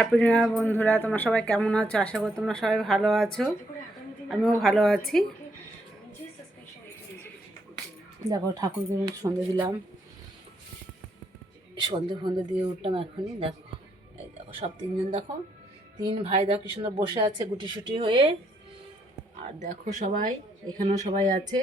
Happy new year বন্ধুরা, তোমরা সবাই কেমন আছো? আশা করি তোমরা সবাই ভালো আছো, আমিও ভালো আছি। দেখো ঠাকুরকে সন্ধে দিলাম, সন্ধে দিয়ে উঠলাম এখনই। দেখো এই দেখো সব তিনজন, দেখো তিন ভাই দেখো কি সুন্দর বসে আছে গুটিসুটি হয়ে। আর দেখো সবাই এখানেও সবাই আছে।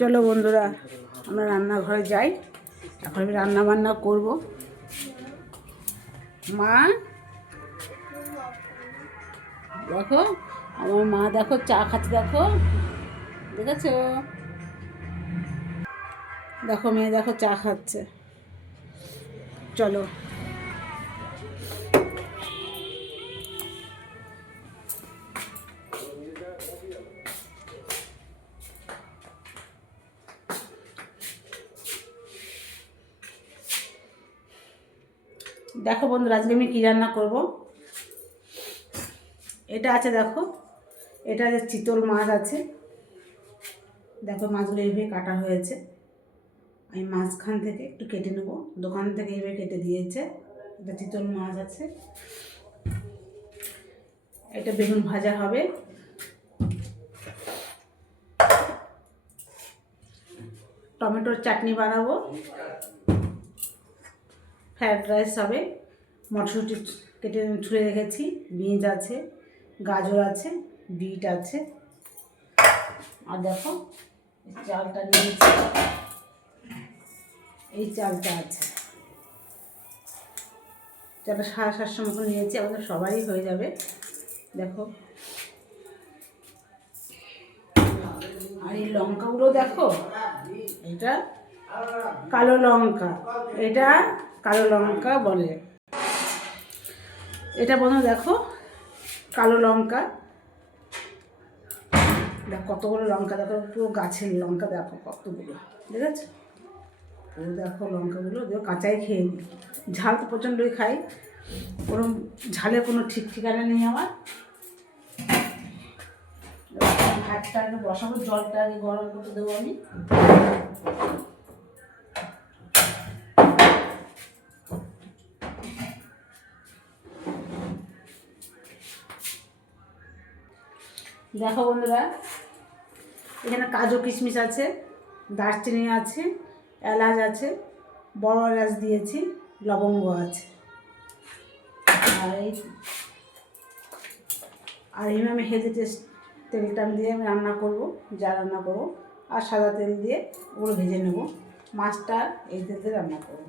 চলো বন্ধুরা, আমরা রান্নাঘরে যাই। এখন আমি রান্না বান্না করবো। মা দেখো, আমার মা দেখো চা খাচ্ছে, দেখো দেখেছো? দেখো মেয়ে দেখো চা খাচ্ছে। চলো দেখো বন্ধুরা, আজকে আমি কী রান্না করব। এটা আছে দেখো, এটা আছে চিতল মাছ আছে। দেখো মাছগুলো এইভাবে কাটা হয়েছে। আমি মাঝখান থেকে একটু কেটে নেব, দোকান থেকে এইভাবে কেটে দিয়েছে। এটা চিতল মাছ আছে। এটা বেগুন ভাজা হবে, টমেটোর চাটনি বানাবো, ফ্রায়েড রাইস হবে, মটরশুঁটি কেটে ছুঁড়ে রেখেছি, বিনস আছে, গাজর আছে, বিট আছে। আর দেখো চালটা নিয়েছি, এই চালটা আছে। চালটা 750 মতো নিয়েছি, আমাদের সবারই হয়ে যাবে। দেখো আর এই লঙ্কাগুলো দেখো, এটা কালো লঙ্কা, এটা কালো লঙ্কা বলে। এটা বন্ধু দেখো কালো লঙ্কা। দেখো কতগুলো লঙ্কা, দেখো পুরো গাছের লঙ্কা, দেখো কতগুলো, দেখেছো? পুরো দেখো লঙ্কাগুলো, দেখো কাঁচাই খেয়ে নিই। ঝাল তো প্রচণ্ডই খাই, কোনো ঝালের কোনো ঠিক ঠিকানা নেই আমার। ভাতটা আগে বসাবো, জলটা আগে গরম করতে দেবো আমি। দেখো বন্ধুরা, এখানে কাজু কিশমিশ আছে, দারচিনি আছে, এলাচ আছে, বড় এলাচ দিয়েছি, লবঙ্গ আছে। আর এইভাবে আমি হেজে তেলটা দিয়ে আমি রান্না করব, যা রান্না করবো। আর সাদা তেল দিয়ে ওগুলো ভেজে নেব। মাছটা এই তেলে রান্না করব।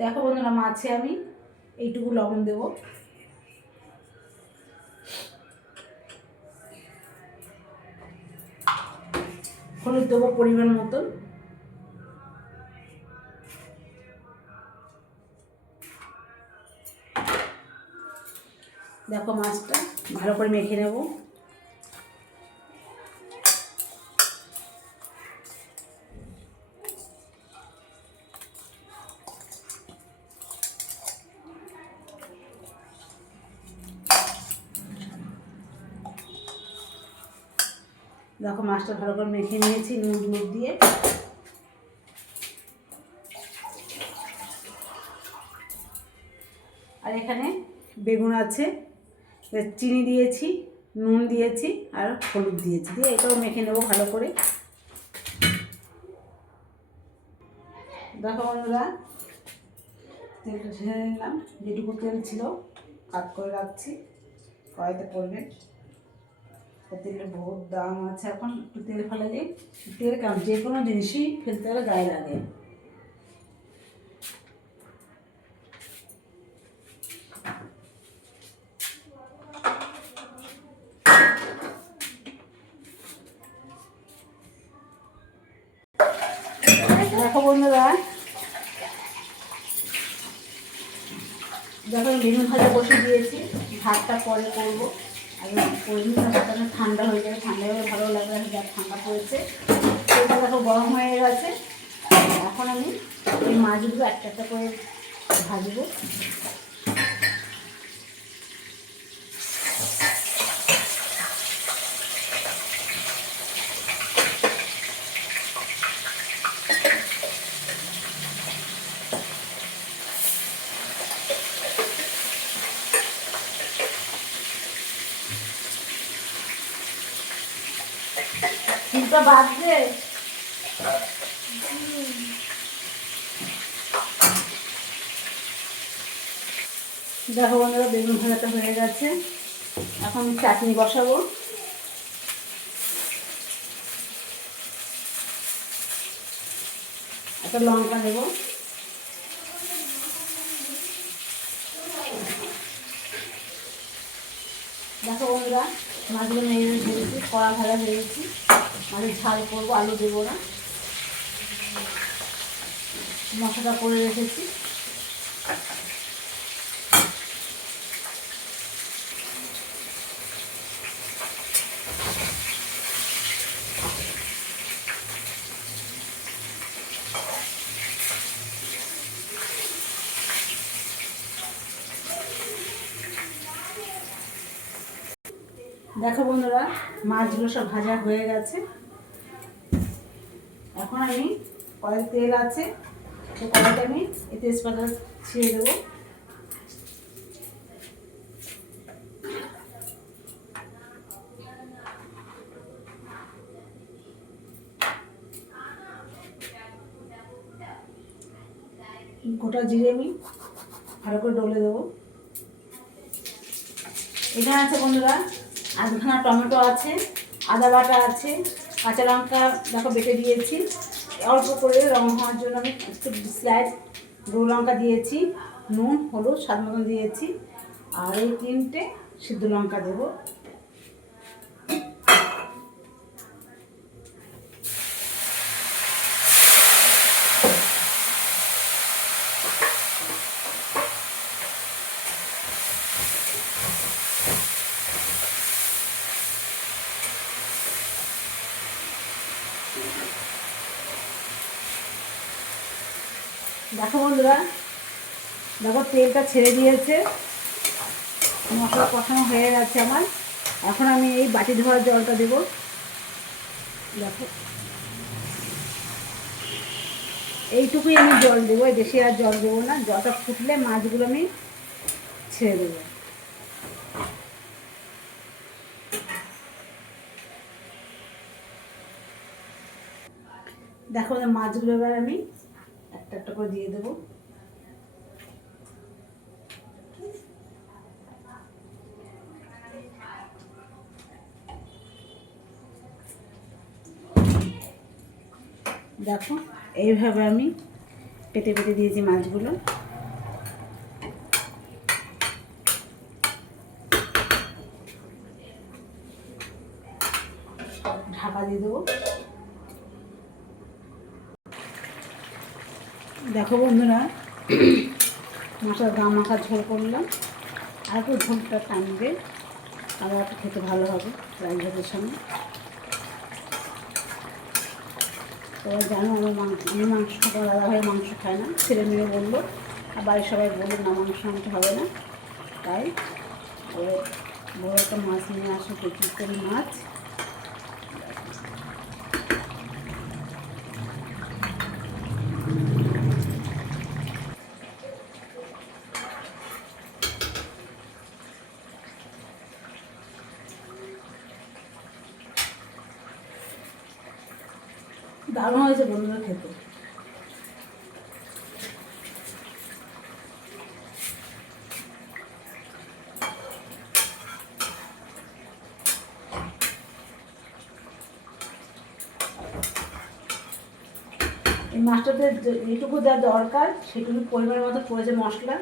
দেখো বন্ধুরা, মাছে আমি এইটুকু লবণ দেব, হলুদ দেবো পরিমাণ মতন, দেখো মাছটা ভালো করে মেখে নেব। দেখো মাছটা ভালো করে মেখে নিয়েছি নুন হলুদ দিয়ে। আর এখানে বেগুন আছে, চিনি দিয়েছি, নুন দিয়েছি আর হলুদ দিয়েছি, দিয়ে এটাও মেখে নেবো ভালো করে। দেখো বন্ধুরা, তেলটা ঢেলে নিলাম, যেটুকু তেল ছিল কাট করে রাখছি, কড়াইতে পড়বে। তেলের বহুত দাম আছে এখন, একটু তেল ফেলালে, তেল কেমন যে কোনো জিনিসই ফেলতে হলে গায়ে লাগে। দেখো বন্ধুরা, যখন বেগুন ভাজা বসে দিয়েছি, ভাতটা পরে করবো। আর করিনি, ভাতটা ঠান্ডা হয়ে যাবে, ঠান্ডা হয়ে ভালো লাগবে। যা ঠান্ডা পড়েছে, তেলটা দেখো গরম হয়ে গেছে। এখন আমি এই মাছগুলো একটা একটা করে ভাজবো। চিন্তা বাদ দে। দেখো বন্ধুরা, বেগুন ভাজাটা হয়ে গেছে। এখন চাটনি বসাবো। একটা লঙ্কা দেবো। দেখো বন্ধুরা, মাছগুলো নেড়ে ভেজেছি, কড়া ভাজা ভেজেছি। মাছের ঝাল করবো, আলু দেবো না। মশলাটা করে রেখেছি। দেখো বন্ধুরা, মাছগুলো সব ভাজা হয়ে গেছে। এখন আমি কড়াই তেল আছে, তো কড়াইটা আমি এই তেজপাতা ছিঁড়ে দেবো। গোটা জিরে আমি ভালো করে ডলে দেবো। এখানে আছে বন্ধুরা, আধখানা টমেটো আছে, আদা বাটা আছে, কাঁচা লঙ্কা দেখো বেটে দিয়েছি। অল্প করে রং হওয়ার জন্য আমি একটু স্লাইস গুঁড়ো লঙ্কা দিয়েছি, নুন হলুদ স্বাদ মতন দিয়েছি। আর এই 3টে সিদ্ধ লঙ্কা দেবো। দেখো বন্ধুরা, দেখো তেলটা ছেড়ে দিয়েছে, মশলা কষানো হয়ে গেছে আমার। এখন আমি এই বাটি ধোয়ার জলটা দেবো। দেখো এইটুকুই আমি জল দেবো, বেশি আর জল দেবো না। জলটা ফুটলে মাছগুলো আমি ছেড়ে দেবো। দেখো মাছগুলো এবার আমি একটা একটা করে দিয়ে দেবো। দেখো এইভাবে আমি পেতে পেতে দিয়েছি মাছগুলো। ঢাকা দিয়ে দেবো। দেখো বন্ধুরা, মাছটা গা মাখা ঝোল করলাম। আর একটু ঝোলটা টানবে, আবার একটু খেতে ভালো হবে রাইস ভাতের সঙ্গে। সবাই জানো আমি মাংস খাবো, দাদাভাই মাংস খায় না, ছেলে মেয়ে বললো, আর বাড়ির সবাই বললো না মাংস আনতে হবে না। তাই বড় একটা মাছ নিয়ে আসো, কেজি করে মাছ। দারুণ হয়েছে বন্ধুরা খেতে। এই মাছটাতে যেটুকু যা দরকার সেটুকু পরিমাণের মতো পড়েছে মশলা,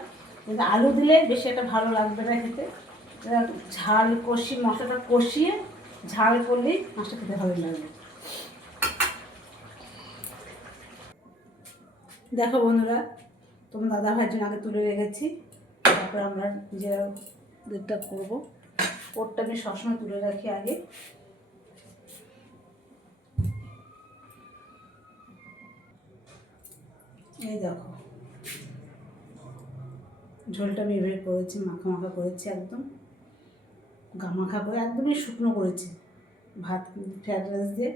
কিন্তু আলু দিলে বেশি একটা ভালো লাগবে না খেতে। ঝাল মশলাটা কষিয়ে ঝাল করলেই মাছটা খেতে ভালো লাগবে। দেখো বন্ধুরা, তোমার দাদা ভাইয়ের জন্য আগে তুলে রেখেছি। তারপরে আমরা নিজেরা দুধটা করবো। ওরটা আমি সবসময় তুলে রাখি আগে। এই দেখো ঝোলটা আমি এভাবে করেছি, মাখা মাখা করেছি, একদম গামাখা করে একদমই শুকনো করেছি। ভাত ফ্রাইড রাইস দিয়ে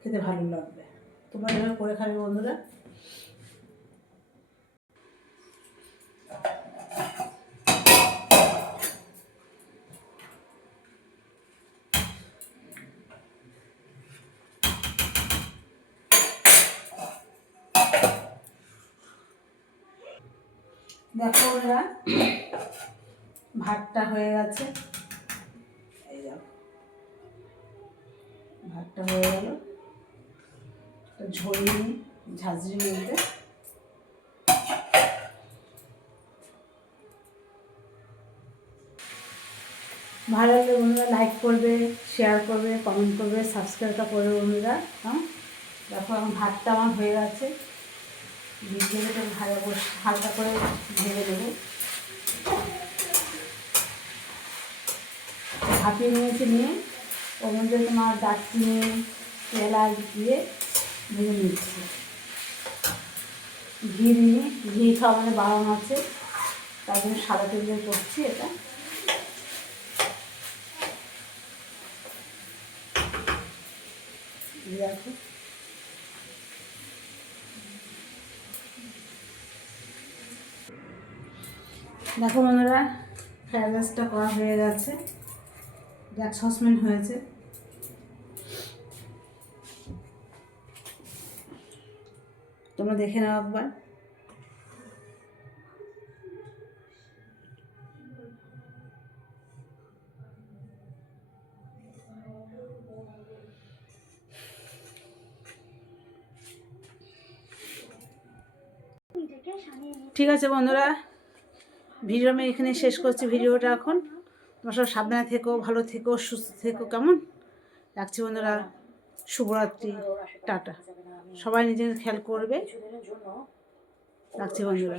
খেতে ভালো লাগবে। তোমরা এভাবে করে খাবে বন্ধুরা। দেখো ওরা ভাতটা হয়ে গেছে, এই দেখো ভাতটা হয়ে গেল। ঝোল নিয়ে ঝাঁঝরি মধ্যে ভালো লাগলে বন্ধুরা লাইক করবে, শেয়ার করবে, কমেন্ট করবে, সাবস্ক্রাইবটা করবে বন্ধুরা। হ্যাঁ দেখো এখন ভাতটা আমার হয়ে গেছে, ভিজিয়ে হালকা করে ভেজে দেবো। ভাপিয়ে নিয়েছি, নিয়ে ওর মধ্যে তোমার দারচিনি এলাচ দিয়ে ভেজে নিচ্ছি। ঘি নিয়ে, ঘি খাওয়া মানে বারণ আছে, তার জন্য সাদা তেল দিয়ে করছি এটা। দেখো দেখো বন্ধুরা ফ্রাইড রাইসটা করা হয়ে গেছে, এক সসপ্যান হয়েছে। তোমরা দেখে নাও একবার। ঠিক আছে বন্ধুরা, ভিডিও আমি এখানে শেষ করছি ভিডিওটা এখন। তোমরা সব সাবধানে থেকো, ভালো থেকো, সুস্থ থেকো, কেমন? রাখছি বন্ধুরা, শুভরাত্রি, টাটা। সবাই নিজের খেয়াল করবে। রাখছি বন্ধুরা।